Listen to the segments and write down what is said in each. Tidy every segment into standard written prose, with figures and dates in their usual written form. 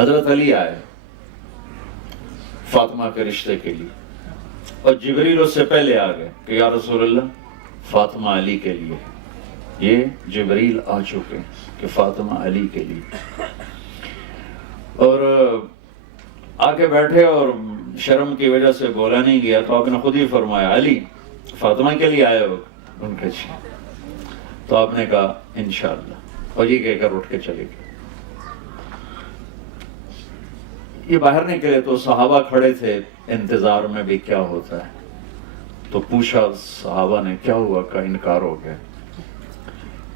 حضرت علی آئے فاطمہ کے رشتے کے لیے، اور جبریل اس سے پہلے آ گئے کہ یا رسول اللہ فاطمہ علی کے لیے، یہ جبریل آ چکے کہ فاطمہ علی کے لیے، اور آ کے بیٹھے اور شرم کی وجہ سے بولا نہیں گیا، تو آپ نے خود ہی فرمایا علی فاطمہ کے لیے آئے ہو؟ ان کے جی۔ تو آپ نے کہا انشاءاللہ، اور یہ کہہ کر اٹھ کے چلے گئے۔ یہ باہر نکلے تو صحابہ کھڑے تھے انتظار میں بھی کیا ہوتا ہے، تو پوچھا صحابہ نے کیا ہوا؟ کا انکار ہو گیا۔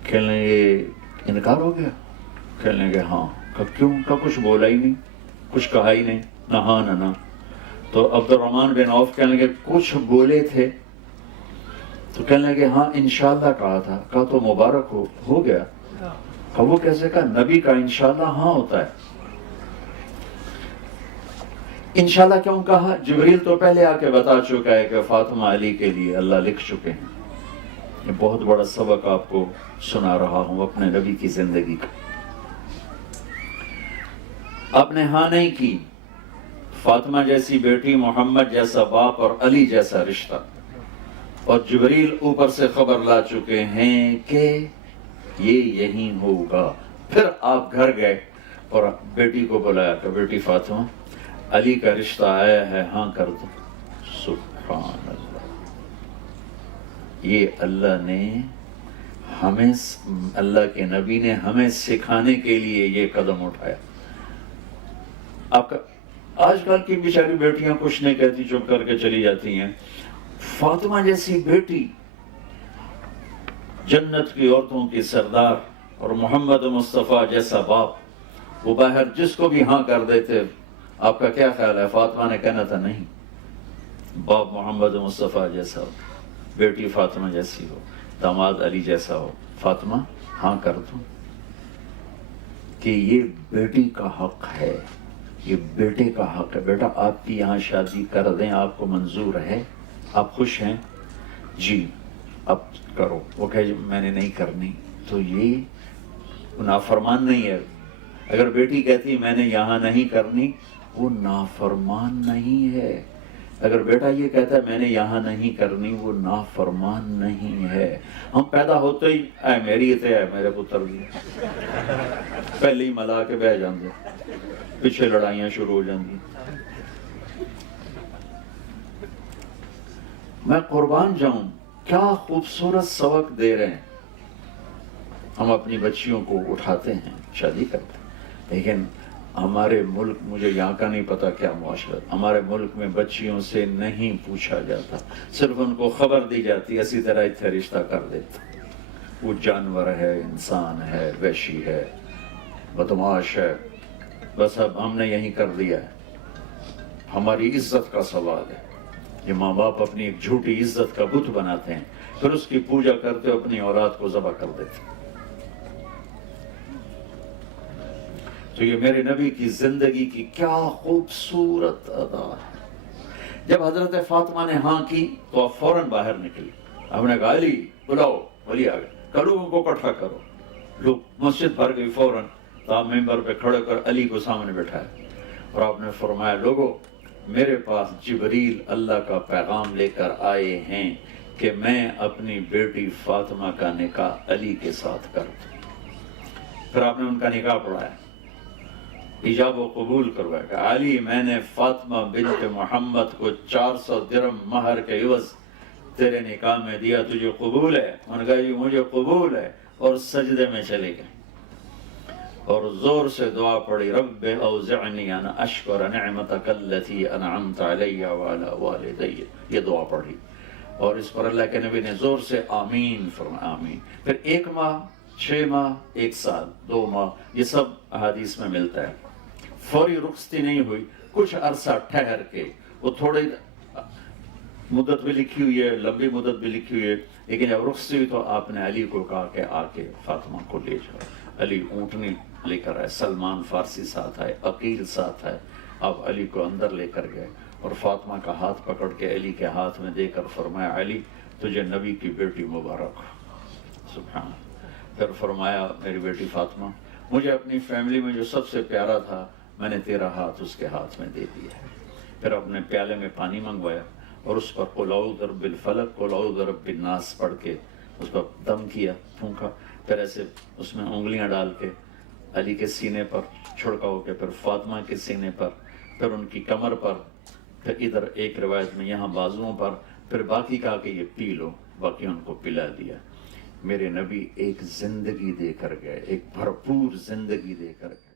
کہنے لگے انکار ہو گیا؟ کہنے لگے ہاں۔ کہا کیوں؟ کا کچھ بولا ہی نہیں، کچھ کہا ہی نہیں، نہ ہاں نہ نہ۔ تو عبد الرحمن بن عوف کہنے لگے کچھ بولے تھے؟ تو کہنے لگے ہاں انشاءاللہ کہا تھا۔ کہا تو مبارک ہو گیا۔ کہا وہ کیسے؟ کہا نبی کا انشاءاللہ ہاں ہوتا ہے۔ انشاءاللہ کیوں کہا؟ جبریل تو پہلے آ کے بتا چکا ہے کہ فاطمہ علی کے لیے اللہ لکھ چکے ہیں۔ یہ بہت بڑا سبق آپ کو سنا رہا ہوں اپنے نبی کی زندگی کا۔ آپ نے ہاں نہیں کی، فاطمہ جیسی بیٹی، محمد جیسا باپ اور علی جیسا رشتہ، اور جبریل اوپر سے خبر لا چکے ہیں کہ یہ یہی ہوگا۔ پھر آپ گھر گئے اور بیٹی کو بلایا کہ بیٹی فاطمہ علی کا رشتہ آیا ہے، ہاں کر دو۔ سبحان اللہ، یہ اللہ نے ہمیں، اللہ کے نبی نے ہمیں سکھانے کے لیے یہ قدم اٹھایا۔ آپ کا آج کل کی بیچاری بیٹیاں کچھ نہیں کہتی، چپ کر کے چلی جاتی ہیں۔ فاطمہ جیسی بیٹی، جنت کی عورتوں کی سردار، اور محمد مصطفیٰ جیسا باپ، وہ باہر جس کو بھی ہاں کر دیتے۔ آپ کا کیا خیال ہے؟ فاطمہ نے کہنا تھا نہیں، باپ محمد مصطفیٰ جیسا ہو، بیٹی فاطمہ جیسی ہو، داماد علی جیسا ہو، فاطمہ ہاں کر دو، کہ یہ بیٹی کا حق ہے، یہ بیٹے کا حق ہے۔ بیٹا آپ کی یہاں شادی کر دیں، آپ کو منظور ہے؟ آپ خوش ہیں؟ جی اب کرو۔ وہ کہے میں نے نہیں کرنی، تو یہ نافرمان نہیں ہے۔ اگر بیٹی کہتی میں نے یہاں نہیں کرنی، وہ نافرمان نہیں ہے۔ اگر بیٹا یہ کہتا ہے میں نے یہاں نہیں کرنی، وہ نافرمان نہیں ہے۔ ہم پیدا ہوتے ہی اے میری تے اے میرے پتر دی پہلے ہی ملا کے بہ جاندے، پیچھے لڑائیاں شروع ہو جاندی۔ میں قربان جاؤں، کیا خوبصورت سبق دے رہے ہیں۔ ہم اپنی بچیوں کو اٹھاتے ہیں، شادی کرتے ہیں، لیکن ہمارے ملک، مجھے یہاں کا نہیں پتا کیا معاشرہ، ہمارے ملک میں بچیوں سے نہیں پوچھا جاتا، صرف ان کو خبر دی جاتی، اسی طرح اتنے رشتہ کر دیتے۔ وہ جانور ہے، انسان ہے، وحشی ہے، بدماش ہے، بس اب ہم نے یہی کر دیا ہے۔ ہماری عزت کا سوال ہے۔ یہ ماں باپ اپنی ایک جھوٹی عزت کا بت بناتے ہیں، پھر اس کی پوجا کرتے ہوئے اپنی اولاد کو ذبح کر دیتے ہیں۔ تو یہ میرے نبی کی زندگی کی کیا خوبصورت ادا ہے۔ جب حضرت فاطمہ نے ہاں کی تو آپ فوراً باہر نکلی۔ آپ نے کہا علی بلاؤ، علی آ گئے، کہ لوگوں کو اکٹھا کرو۔ لوگ مسجد بھر گئی، فوراً آپ ممبر پہ کھڑے کر علی کو سامنے بٹھایا، اور آپ نے فرمایا لوگوں میرے پاس جبریل اللہ کا پیغام لے کر آئے ہیں کہ میں اپنی بیٹی فاطمہ کا نکاح علی کے ساتھ کر دوں۔ پھر آپ نے ان کا نکاح پڑھایا، ایجاب و قبول کروایا کہ علی میں نے فاطمہ بنت محمد کو 400 درہم مہر کے عوض تیرے نکاح میں دیا، تجھے قبول ہے؟ انہوں نے کہا جی مجھے قبول ہے، اور سجدے میں چلے گئے اور زور سے دعا پڑھی، رب اوزعنی ان اشکر نعمتک التی انعمت علی وعلی والدی، یہ دعا پڑھی، اور اس پر اللہ کے نبی نے زور سے آمین فرمایا، آمین۔ پھر 1 ماہ، 6 ماہ، 1 سال، 2 ماہ، یہ سب احادیث میں ملتا ہے۔ فوری رخصتی نہیں ہوئی، کچھ عرصہ ٹھہر کے، وہ تھوڑی مدت بھی لکھی ہوئی ہے، لمبی مدت بھی لکھی ہوئی ہے، لیکن جب رخصتی ہوئی تو آپ نے علی کو کہا کہ آ کے فاطمہ کو لے جاؤ۔ علی اونٹنی لے کر آئے، سلمان فارسی ساتھ آئے، عقیل ساتھ آئے، آپ علی کو اندر لے کر گئے، اور فاطمہ کا ہاتھ پکڑ کے علی کے ہاتھ میں دے کر فرمایا علی تجھے نبی کی بیٹی مبارک ہو۔ سبحان اللہ۔ پھر فرمایا میری بیٹی فاطمہ، مجھے اپنی فیملی میں جو سب سے پیارا تھا میں نے تیرا ہاتھ اس کے ہاتھ میں دے دیا ہے۔ پھر اپنے پیالے میں پانی منگوایا اور اس پر قل اعوذ برب الفلق قل اعوذ برب الناس پڑھ کے اس پر دم کیا، پھونکا، پھر ایسے اس میں انگلیاں ڈال کے علی کے سینے پر چھڑکاؤ کے، پھر فاطمہ کے سینے پر، پھر ان کی کمر پر، پھر ادھر ایک روایت میں یہاں بازوؤں پر، پھر باقی کہا کہ یہ پی لو، باقی ان کو پلا دیا۔ میرے نبی ایک زندگی دے کر گئے، ایک بھرپور زندگی دے کر گئے۔